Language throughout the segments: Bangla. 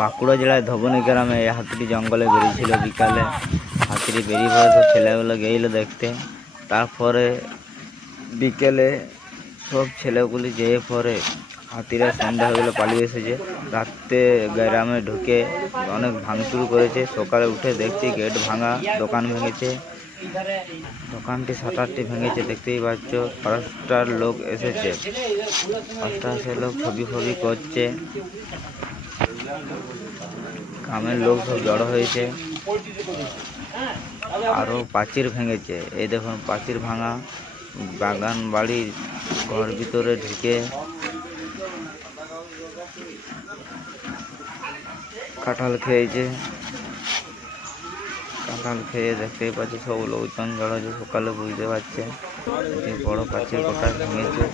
বাঁকুড়া জেলায় ধবনী গ্রামে এই হাতিটি জঙ্গলে বেরিয়েছিল বিকালে। হাতিটি বেরিয়ে পড়ে সব ছেলেগুলো গেল দেখতে। তারপরে বিকেলে সব ছেলেগুলি যেয়ে পরে হাতিরা সন্ধ্যা হয়ে গেলে পালিয়ে এসেছে। রাত্রে গ্রামে ঢুকে অনেক ভাঙচুর করেছে। সকালে উঠে দেখছি গেট ভাঙা, দোকান ভেঙেছে। দোকানটি শাটারটি ভেঙেছে, দেখতেই পাচ্ছ। ফরেস্টার লোক এসেছে, ফরেস্টার লোক ছবি ফবি করছে। গ্রামের লোক সব জড়ো হয়েছে। আরো প্রাচীর ভেঙেছে, এই দেখুন প্রাচীর ভাঙা। বাগান বাড়ির ঘর ভিতরে ঢুকে কাঁঠাল খেয়েছে। কাঁঠাল খেয়ে দেখতেই পাচ্ছি সব লোকজন জড়ো হয়েছে। সকালে বুঝতে পারছে বড় প্রাচীর কোটা ভেঙেছে।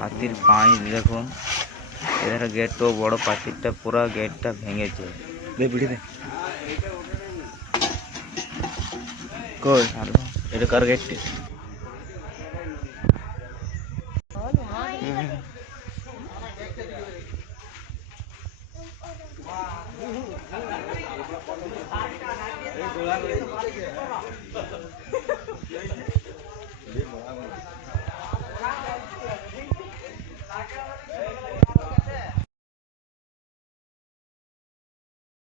হাতির পাঁচ দেখুন, এদের গেটও বড়, প্রাচীরটা পুরা গেটটা ভেঙেছে। এটা কার গেটটি?